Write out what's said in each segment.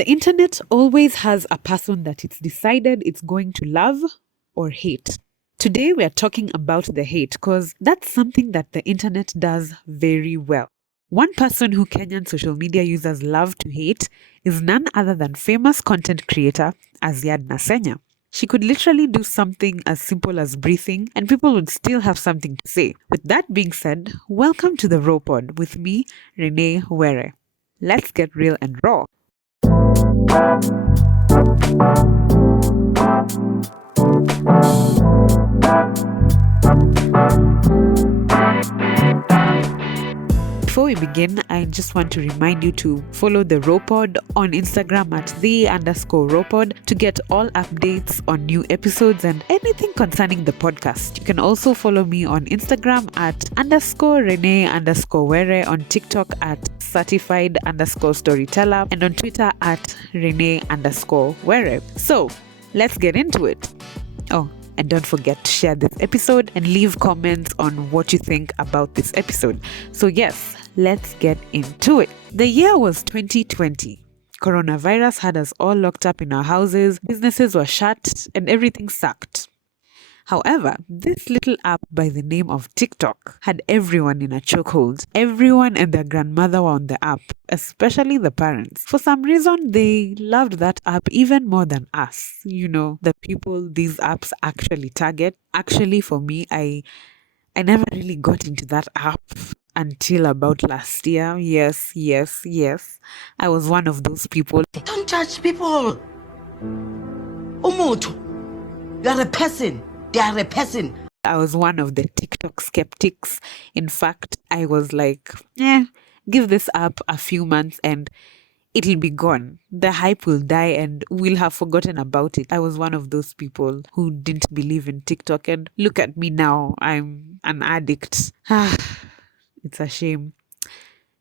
The internet always has a person that it's decided it's going to love or hate. Today we are talking about the hate because that's something that the internet does very well. One person who Kenyan social media users love to hate is none other than famous content creator Azziad Nasenya. She could literally do something as simple as breathing and people would still have something to say. With that being said, welcome to the Raw Pod with me, Renee Were. Let's get real and raw. Before we begin, I just want to remind you to follow the Rawpod on Instagram at _Rawpod to get all updates on new episodes and anything concerning the podcast. You can also follow me on Instagram at _Renee_Were, on TikTok at certified_storyteller, and on Twitter at Renee_Were. So let's get into it. Oh, and don't forget to share this episode and leave comments on what you think about this episode. So yes, let's get into it. The year was 2020. Coronavirus had us all locked up in our houses, businesses were shut, and everything sucked. However, this little app by the name of TikTok had everyone in a chokehold. Everyone and their grandmother were on the app, especially the parents. For some reason, they loved that app even more than us. You know, the people these apps actually target. Actually, for me, I never really got into that app until about last year. Yes. I was one of those people. Don't judge people. Umutu. You are a person. They are a person. I was one of the TikTok skeptics. In fact, I was like, give this app a few months and it'll be gone. The hype will die and we'll have forgotten about it. I was one of those people who didn't believe in TikTok, and look at me now. I'm an addict. It's a shame.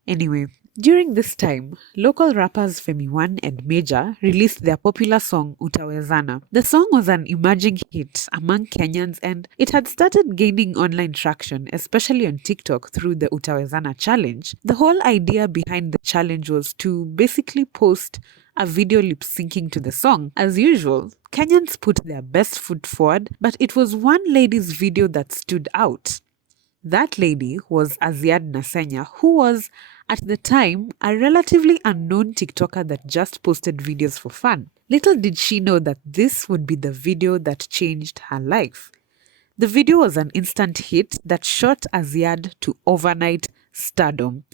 Anyway, during this time, local rappers Femi One and Major released their popular song Utawezana. The song was an emerging hit among Kenyans and it had started gaining online traction, especially on TikTok through the Utawezana challenge. The whole idea behind the challenge was to basically post a video lip syncing to the song. As usual, Kenyans put their best foot forward, but it was one lady's video that stood out. That lady was Azziad Nasenya, who was, at the time, a relatively unknown TikToker that just posted videos for fun. Little did she know that this would be the video that changed her life. The video was an instant hit that shot Azziad to overnight stardom.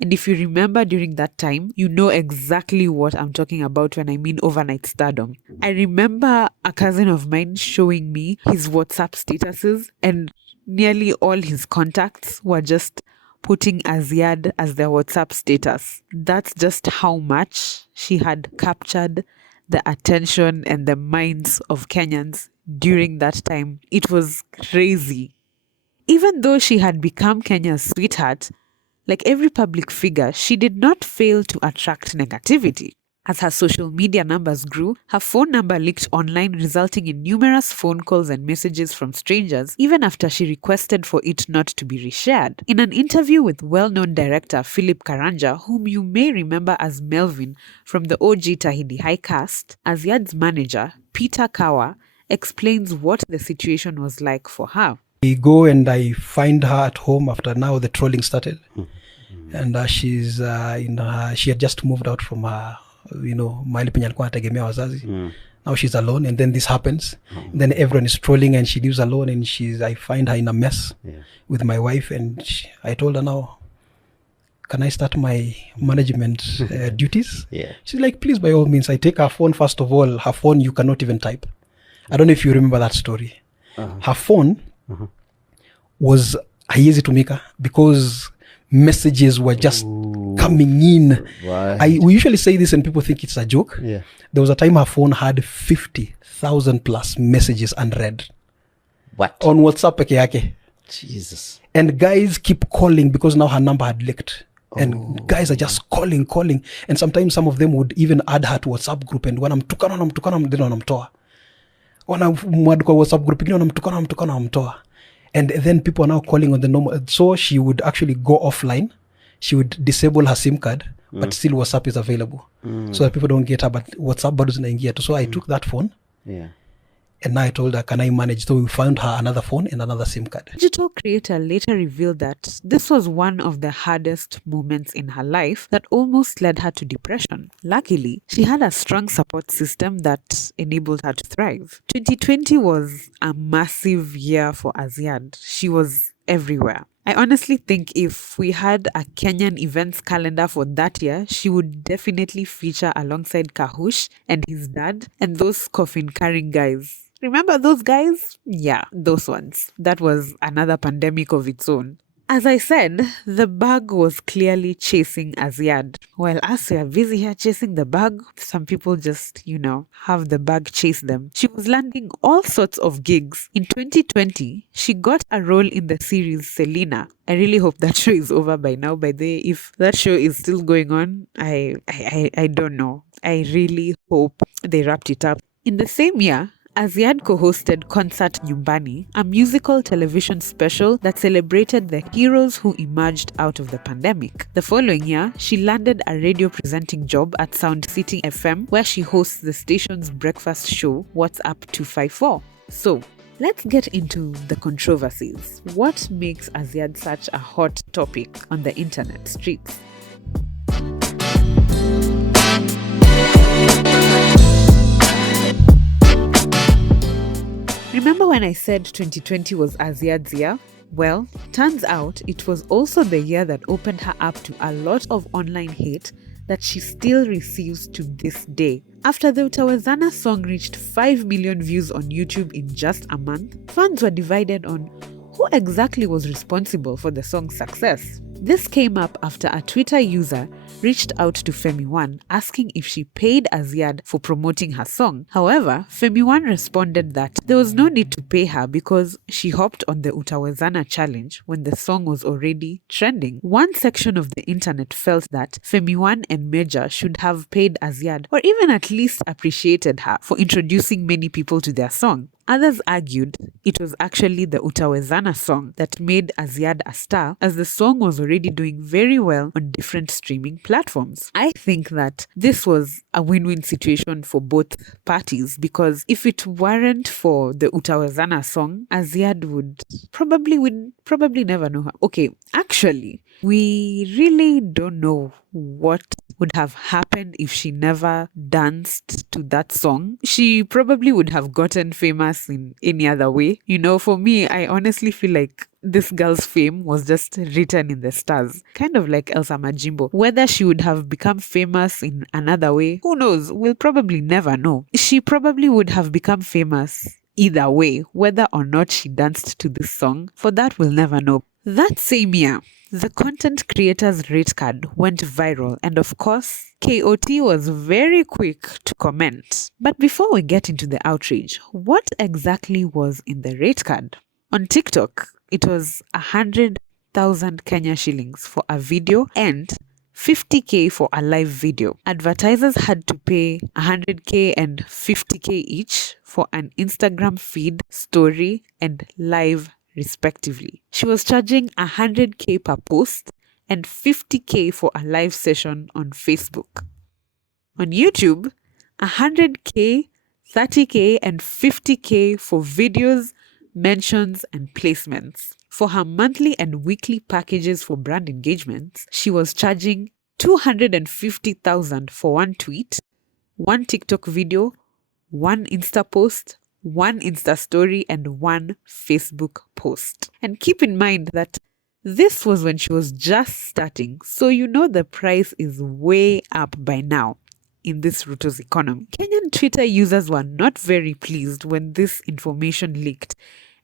And if you remember during that time, you know exactly what I'm talking about when I mean overnight stardom. I remember a cousin of mine showing me his WhatsApp statuses, and nearly all his contacts were just putting Azziad as their WhatsApp status. That's just how much she had captured the attention and the minds of Kenyans during that time. It was crazy. Even though she had become Kenya's sweetheart, like every public figure, she did not fail to attract negativity. As her social media numbers grew, her phone number leaked online, resulting in numerous phone calls and messages from strangers, even after she requested for it not to be reshared. In an interview with well-known director Philip Karanja, whom you may remember as Melvin from the OG Tahidi High Cast, Azziad's manager, Peter Kawa, explains what the situation was like for her. I go and I find her at home after now the trolling started. And she's she had just moved out from her mahali penye alikuwa anategemea wazazi. Now she's alone, and then this happens. Then everyone is trolling and she lives alone, and I find her in a mess with my wife, and I told her, now can I start my management duties? She's like, please, by all means. I take her phone. First of all, her phone you cannot even type. I don't know if you remember that story. Her phone was easy to make her because messages were just coming in. We usually say this and people think it's a joke. There was a time her phone had 50,000 plus messages unread. What? On WhatsApp peke yake. Jesus. And guys keep calling because now her number had leaked. And guys are just calling. And sometimes some of them would even add her to WhatsApp group, and wanamtukana then wanamtoa. Wanamwad kwa WhatsApp group ingine wanamtukana. And then people are now calling on the normal. So she would actually go offline. She would disable her SIM card but still WhatsApp is available. So that people don't get her, but WhatsApp bado zinaingia tu. So I took that phone. Yeah. And now I told her, can I manage? So we found her another phone and another SIM card. Digital creator later revealed that this was one of the hardest moments in her life that almost led her to depression. Luckily, she had a strong support system that enabled her to thrive. 2020 was a massive year for Azziad. She was everywhere. I honestly think if we had a Kenyan events calendar for that year, she would definitely feature alongside Kahush and his dad and those coffin carrying guys. Remember those guys? Yeah, those ones. That was another pandemic of its own. As I said, the bug was clearly chasing Azziad. While us we are busy here chasing the bug, some people just, have the bug chase them. She was landing all sorts of gigs. In 2020, she got a role in the series Selena. I really hope that show is over by now. By the way, if that show is still going on, I don't know. I really hope they wrapped it up. In the same year, Azziad co-hosted Concert Nyumbani, a musical television special that celebrated the heroes who emerged out of the pandemic. The following year, she landed a radio presenting job at Sound City FM, where she hosts the station's breakfast show, What's Up 254. So, let's get into the controversies. What makes Azziad such a hot topic on the internet streets? Remember when I said 2020 was Azziad's year? Well, turns out it was also the year that opened her up to a lot of online hate that she still receives to this day. After the Utawezana song reached 5 million views on YouTube in just a month, fans were divided on who exactly was responsible for the song's success. This came up after a Twitter user reached out to Femi One asking if she paid Azziad for promoting her song. However, Femi One responded that there was no need to pay her because she hopped on the Utawezana challenge when the song was already trending. One section of the internet felt that Femi One and Major should have paid Azziad or even at least appreciated her for introducing many people to their song. Others argued it was actually the Utawezana song that made Azziad a star, as the song was already doing very well on different streaming platforms. I think that this was a win-win situation for both parties, because if it weren't for the Utawezana song, Azziad would probably never know her. Okay, actually, we really don't know what would have happened if she never danced to that song. She probably would have gotten famous in any other way. For me, I honestly feel like this girl's fame was just written in the stars. Kind of like Elsa Majimbo. Whether she would have become famous in another way, who knows? We'll probably never know. She probably would have become famous either way, whether or not she danced to this song. For that, we'll never know. That same year, the content creator's rate card went viral, and of course, KOT was very quick to comment. But before we get into the outrage, what exactly was in the rate card? On TikTok, it was 100,000 Kenya shillings for a video and 50k for a live video. Advertisers had to pay 100k and 50k each for an Instagram feed, story, and live respectively. She was charging 100k per post and 50k for a live session on Facebook. On YouTube, 100k, 30k, and 50k for videos, mentions, and placements. For her monthly and weekly packages for brand engagements, she was charging 250,000 for one tweet, one TikTok video, one Insta post, one Insta story, and one Facebook post. And keep in mind that this was when she was just starting, so the price is way up by now in this Ruto's economy. Kenyan Twitter users were not very pleased when this information leaked,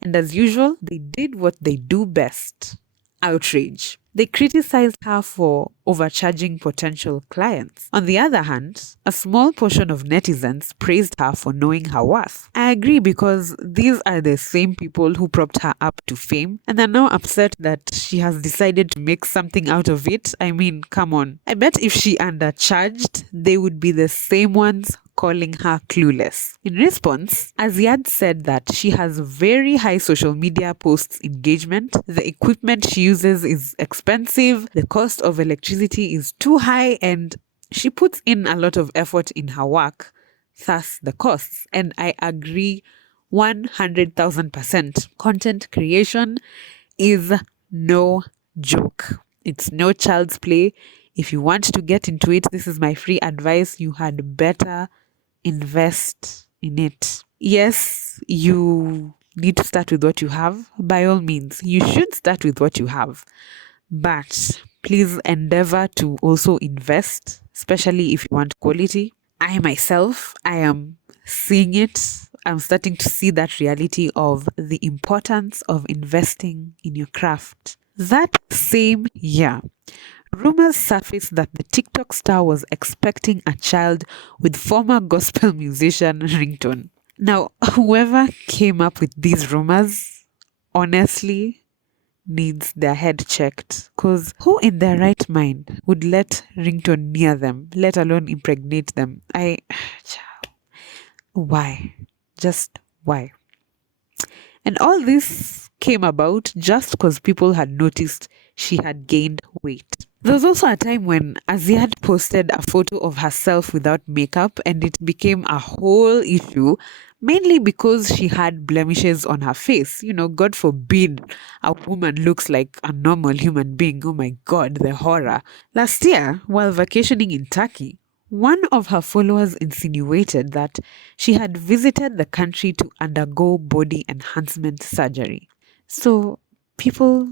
and as usual, they did what they do best: outrage. They criticized her for overcharging potential clients. On the other hand, a small portion of netizens praised her for knowing her worth. I agree, because these are the same people who propped her up to fame and are now upset that she has decided to make something out of it. I mean, come on. I bet if she undercharged, they would be the same ones calling her clueless. In response, Azziad said that she has very high social media posts engagement, the equipment she uses is expensive, the cost of electricity is too high, and she puts in a lot of effort in her work, thus the costs. And I agree 100,000%. Content creation is no joke. It's no child's play. If you want to get into it, this is my free advice. You had better invest in it. Yes, you need to start with what you have. By all means, you should start with what you have. But please endeavor to also invest, especially if you want quality. I myself, I am seeing it. I'm starting to see that reality of the importance of investing in your craft. That same year, rumors surfaced that the TikTok star was expecting a child with former gospel musician ringtone. Now, whoever came up with these rumors, honestly, needs their head checked. Because who in their right mind would let ringtone near them, let alone impregnate them? Why? Just why? And all this came about just because people had noticed she had gained weight. There was also a time when Azziad posted a photo of herself without makeup, and it became a whole issue, mainly because she had blemishes on her face. You know, God forbid a woman looks like a normal human being. Oh my God, the horror. Last year, while vacationing in Turkey, one of her followers insinuated that she had visited the country to undergo body enhancement surgery. So people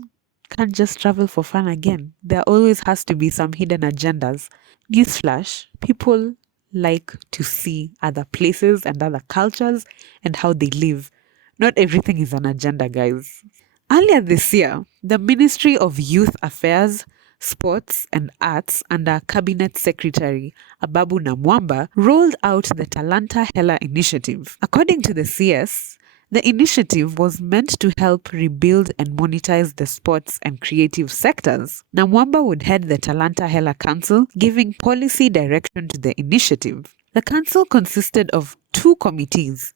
can't just travel for fun again. There always has to be some hidden agendas. Newsflash, people like to see other places and other cultures and how they live. Not everything is an agenda, guys. Earlier this year, the Ministry of Youth Affairs, Sports and Arts under Cabinet Secretary Ababu Namwamba rolled out the Talanta Hela initiative. According to the CS, the initiative was meant to help rebuild and monetize the sports and creative sectors. Namwamba would head the Talanta Hela Council, giving policy direction to the initiative. The council consisted of two committees,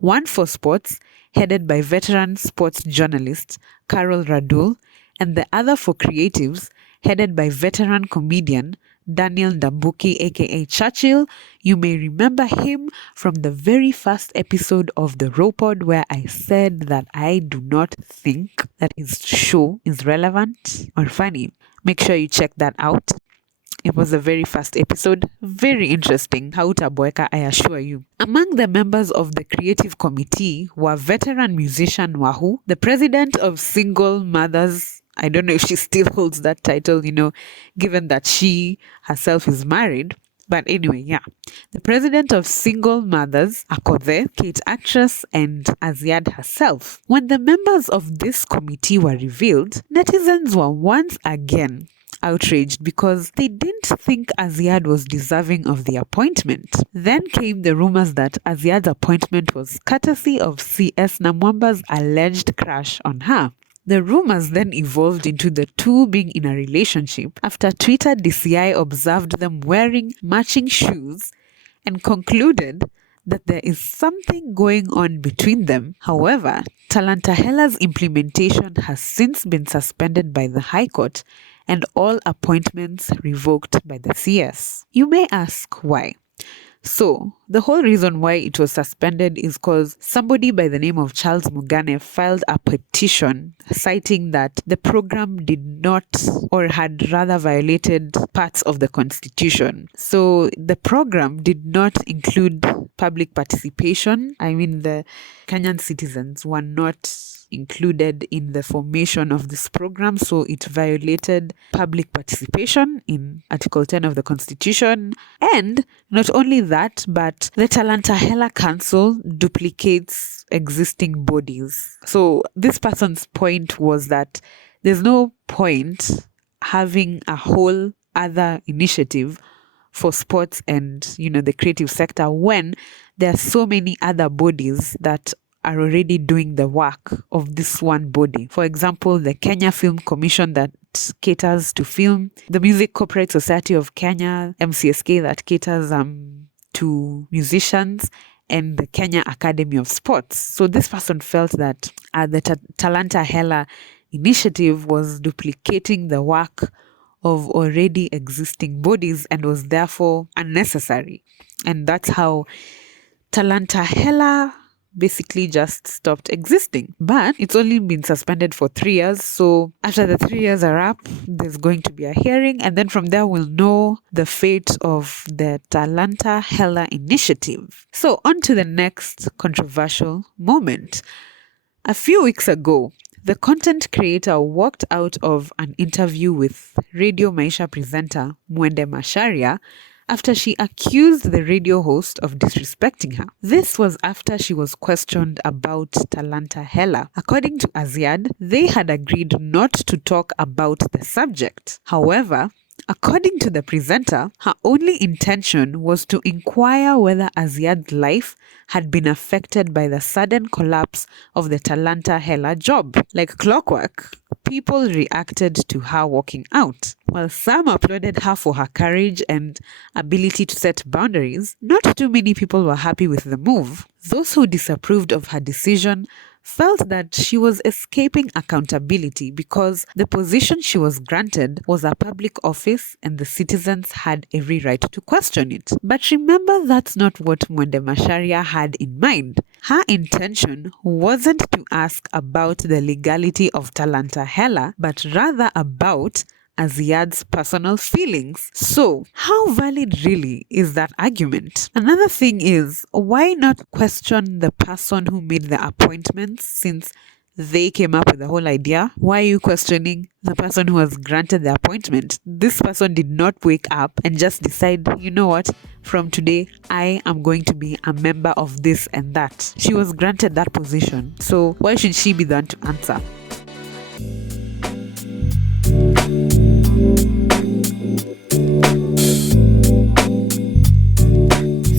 one for sports, headed by veteran sports journalist Carol Radul, and the other for creatives, headed by veteran comedian Daniel Ndambuki aka Churchill. You may remember him from the very first episode of the Raw Pod where I said that I do not think that his show is relevant or funny. Make sure you check that out. It was the very first episode. Very interesting. Hautaboeka, I assure you. Among the members of the creative committee were veteran musician Wahu, the president of Single Mothers. I don't know if she still holds that title, you know, given that she herself is married. But anyway, yeah. The president of Single Mothers, Akode, Kate actress, and Azziad herself. When the members of this committee were revealed, netizens were once again outraged because they didn't think Azziad was deserving of the appointment. Then came the rumors that Azziad's appointment was courtesy of CS Namwamba's alleged crush on her. The rumors then evolved into the two being in a relationship after Twitter DCI observed them wearing matching shoes and concluded that there is something going on between them. However, Talanta Hela's implementation has since been suspended by the High Court and all appointments revoked by the CS. You may ask why. So, the whole reason why it was suspended is because somebody by the name of Charles Mugane filed a petition citing that the program did not or had rather violated parts of the constitution. So, the program did not include public participation. I mean, the Kenyan citizens were not included in the formation of this program, so it violated public participation in Article 10 of the Constitution. And not only that, but the Talanta Hela Council duplicates existing bodies. So this person's point was that there's no point having a whole other initiative for sports and, you know, the creative sector when there are so many other bodies that are already doing the work of this one body. For example, the Kenya Film Commission that caters to film, the Music Corporate Society of Kenya, MCSK, that caters to musicians and the Kenya Academy of Sports. So this person felt that the Talanta Hela initiative was duplicating the work of already existing bodies and was therefore unnecessary. And that's how Talanta Hela basically just stopped existing. But it's only been suspended for 3 years. So after the 3 years are up, there's going to be a hearing. And then from there, we'll know the fate of the Talanta Hela initiative. So on to the next controversial moment. A few weeks ago, the content creator walked out of an interview with Radio Maisha presenter Mwende Masharia after she accused the radio host of disrespecting her. This was after she was questioned about Talanta Hela. According to Azziad, they had agreed not to talk about the subject. However, according to the presenter, her only intention was to inquire whether Azziad's life had been affected by the sudden collapse of the Talanta Hela job. Like clockwork, people reacted to her walking out. While some applauded her for her courage and ability to set boundaries, not too many people were happy with the move. Those who disapproved of her decision felt that she was escaping accountability because the position she was granted was a public office and the citizens had every right to question it. But remember, that's not what Mwende Masharia had in mind. Her intention wasn't to ask about the legality of Talanta Hela, but rather about Azziad's personal feelings. So, how valid really is that argument? Another thing is, why not question the person who made the appointments since they came up with the whole idea? Why are you questioning the person who was granted the appointment? This person did not wake up and just decide, you know what, from today, I am going to be a member of this and that. She was granted that position. So, why should she be the one to answer?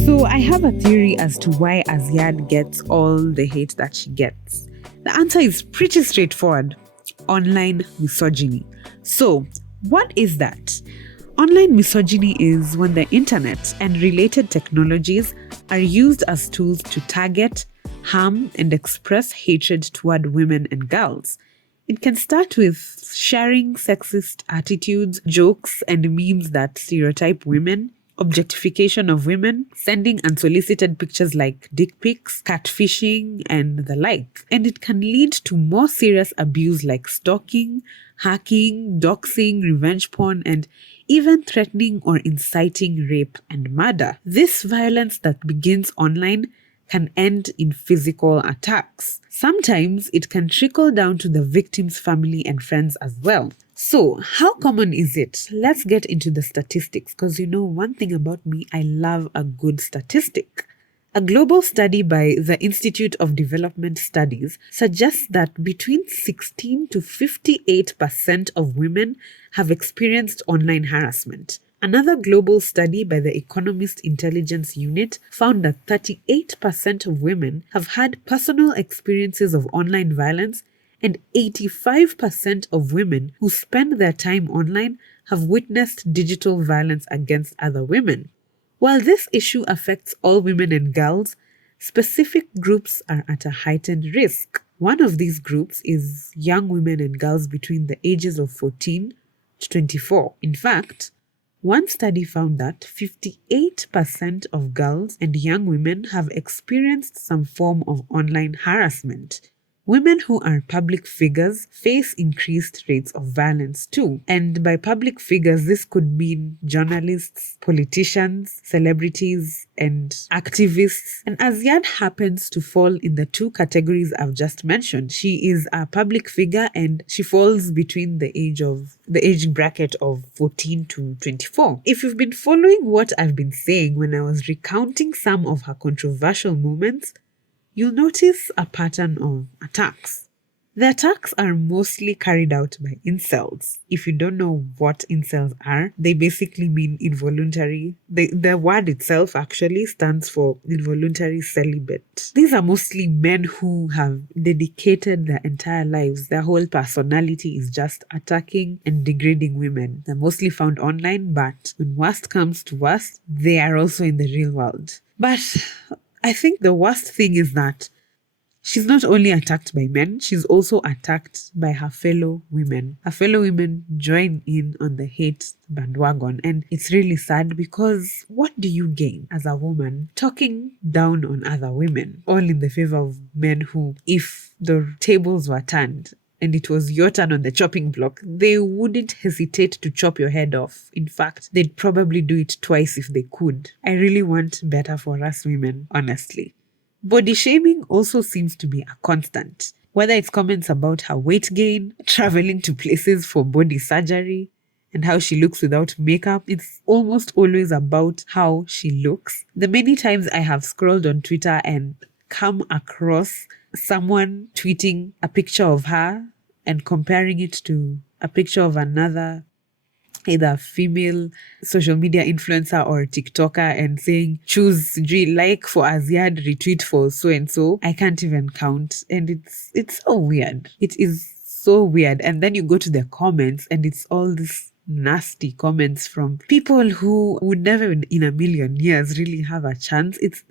So I have a theory as to why Azziad gets all the hate that she gets. The answer is pretty straightforward. Online misogyny. So, what is that? Online misogyny is when the internet and related technologies are used as tools to target, harm, and express hatred toward women and girls. It can start with sharing sexist attitudes, jokes, and memes that stereotype women, objectification of women, sending unsolicited pictures like dick pics, catfishing, and the like. And it can lead to more serious abuse like stalking, hacking, doxing, revenge porn, and even threatening or inciting rape and murder. This violence that begins online can end in physical attacks. Sometimes it can trickle down to the victim's family and friends as well. So, how common is it? Let's get into the statistics because you know one thing about me, I love a good statistic. A global study by the Institute of Development Studies suggests that between 16 to 58% of women have experienced online harassment. Another global study by the Economist Intelligence Unit found that 38% of women have had personal experiences of online violence, and 85% of women who spend their time online have witnessed digital violence against other women. While this issue affects all women and girls, specific groups are at a heightened risk. One of these groups is young women and girls between the ages of 14 to 24. In fact, one study found that 58% of girls and young women have experienced some form of online harassment. Women who are public figures face increased rates of violence too. And by public figures, this could mean journalists, politicians, celebrities, and activists. And Azziad happens to fall in the two categories I've just mentioned. She is a public figure and she falls between the age bracket of 14 to 24. If you've been following what I've been saying when I was recounting some of her controversial moments, you'll notice a pattern of attacks. The attacks are mostly carried out by incels. If you don't know what incels are, they basically mean involuntary. The word itself actually stands for involuntary celibate. These are mostly men who have dedicated their entire lives. Their whole personality is just attacking and degrading women. They're mostly found online, but when worst comes to worst, they are also in the real world. But I think the worst thing is that she's not only attacked by men, she's also attacked by her fellow women. Her fellow women join in on the hate bandwagon. And it's really sad because what do you gain as a woman talking down on other women, all in the favor of men who, if the tables were turned and it was your turn on the chopping block, they wouldn't hesitate to chop your head off. In fact, they'd probably do it twice if they could. I really want better for us women, honestly. Body shaming also seems to be a constant, whether it's comments about her weight gain, traveling to places for body surgery, and how she looks without makeup. It's almost always about how she looks. The many times I have scrolled on Twitter and come across someone tweeting a picture of her and comparing it to a picture of another either female social media influencer or TikToker and saying, choose like for Azziad, retweet for so-and-so. I can't even count. And it's so weird. It is so weird. And then you go to the comments and it's all this nasty comments from people who would never in a million years really have a chance. It's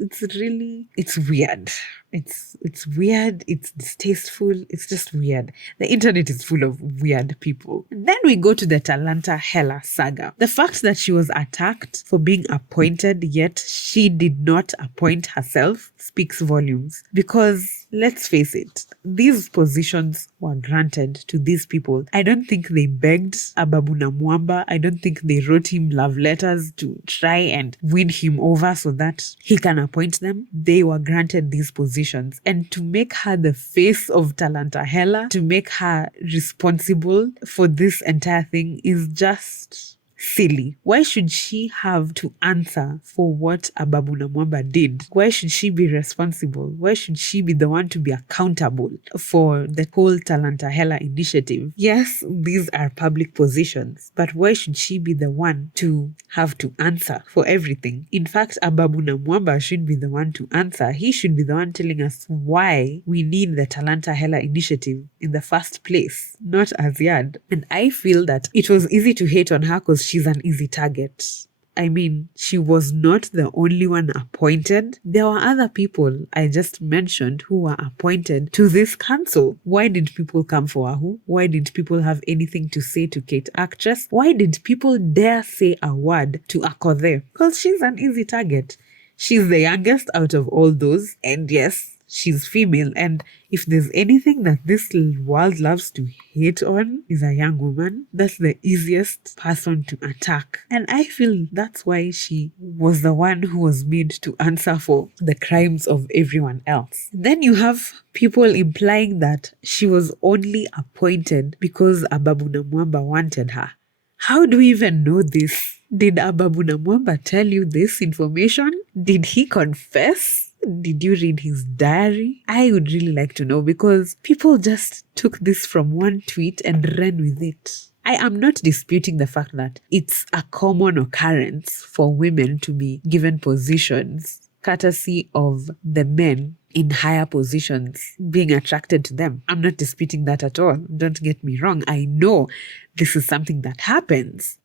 weird. It's weird, it's distasteful, it's just weird. The internet is full of weird people. And then we go to the Talanta Hela saga. The fact that she was attacked for being appointed, yet she did not appoint herself, speaks volumes. Because, let's face it, these positions were granted to these people. I don't think they begged Ababuna Mwamba. I don't think they wrote him love letters to try and win him over so that he can appoint them. They were granted these positions. And to make her the face of Talanta Hela, to make her responsible for this entire thing is just silly. Why should she have to answer for what Ababuna Mwamba did? Why should she be responsible? Why should she be the one to be accountable for the whole Talanta Hela initiative? Yes, these are public positions, but why should she be the one to have to answer for everything? In fact, Ababuna Mwamba should be the one to answer. He should be the one telling us why we need the Talanta Hela initiative in the first place, not Azziad. And I feel that it was easy to hate on her because she's an easy target. I mean, she was not the only one appointed. There were other people I just mentioned who were appointed to this council. Why did people come for Ahu? Why did people have anything to say to Kate Actress? Why did people dare say a word to Akode? Because she's an easy target. She's the youngest out of all those. And yes, she's female. And if there's anything that this world loves to hate on is a young woman, that's the easiest person to attack. And I feel that's why she was the one who was made to answer for the crimes of everyone else. Then you have people implying that she was only appointed because Ababuna Mwamba wanted her. How do we even know this? Did Ababuna Mwamba tell you this information? Did he confess? Did you read his diary? I would really like to know because people just took this from one tweet and ran with it. I am not disputing the fact that it's a common occurrence for women to be given positions courtesy of the men in higher positions being attracted to them. I'm not disputing that at all. Don't get me wrong. I know this is something that happens.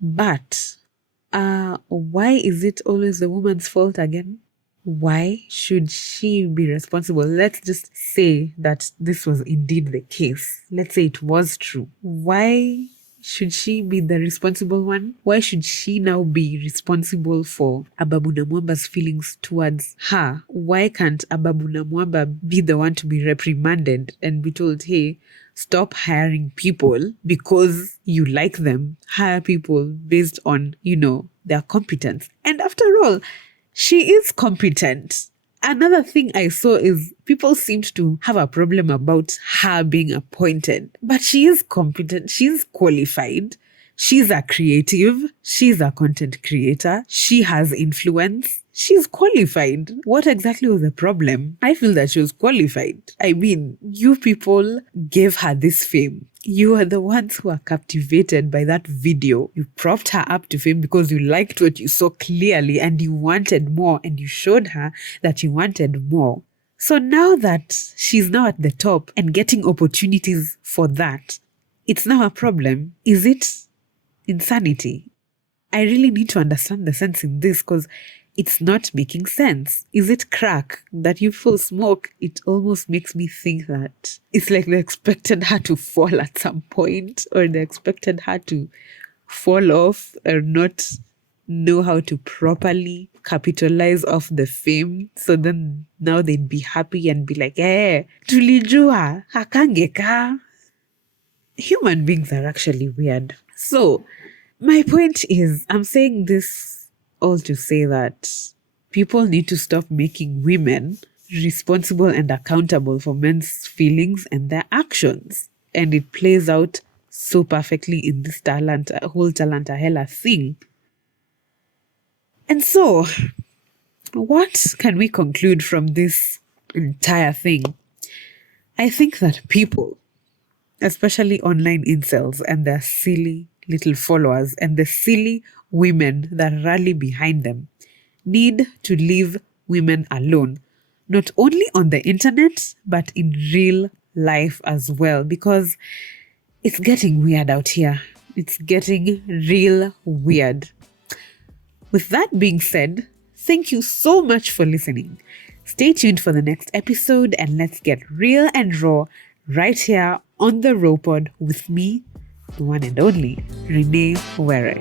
But why is it always the woman's fault again? Why should she be responsible? Let's just say that this was indeed the case. Let's say it was true. Why should she be the responsible one? Why should she now be responsible for Ababuna Mwamba's feelings towards her? Why can't Ababuna Mwamba be the one to be reprimanded and be told, hey, stop hiring people because you like them. Hire people based on, their competence. And after all, she is competent. Another thing I saw is people seemed to have a problem about her being appointed. But she is competent. She's qualified. She's a creative. She's a content creator. She has influence. she's qualified. What exactly was the problem? I feel that she was qualified. I mean, you people gave her this fame. You are the ones who are captivated by that video. You propped her up to fame because you liked what you saw clearly and you wanted more, and you showed her that you wanted more. So now that she's now at the top and getting opportunities for that, it's now a problem. Is it insanity? I really need to understand the sense in this because it's not making sense. Is it crack that you full smoke? It almost makes me think that it's like they expected her to fall at some point, or they expected her to fall off or not know how to properly capitalize off the fame. So then now they'd be happy and be like, tulijua, hakangeka. Human beings are actually weird. So my point is, I'm saying this all to say that people need to stop making women responsible and accountable for men's feelings and their actions. And it plays out so perfectly in this whole Talanta thing. And so, what can we conclude from this entire thing? I think that people, especially online incels and their silly little followers and the silly women that rally behind them, need to leave women alone, not only on the internet, but in real life as well, because it's getting weird out here. It's getting real weird. With that being said, thank you so much for listening. Stay tuned for the next episode and let's get real and raw right here on the Raw Pod with me, the one and only Renee Were.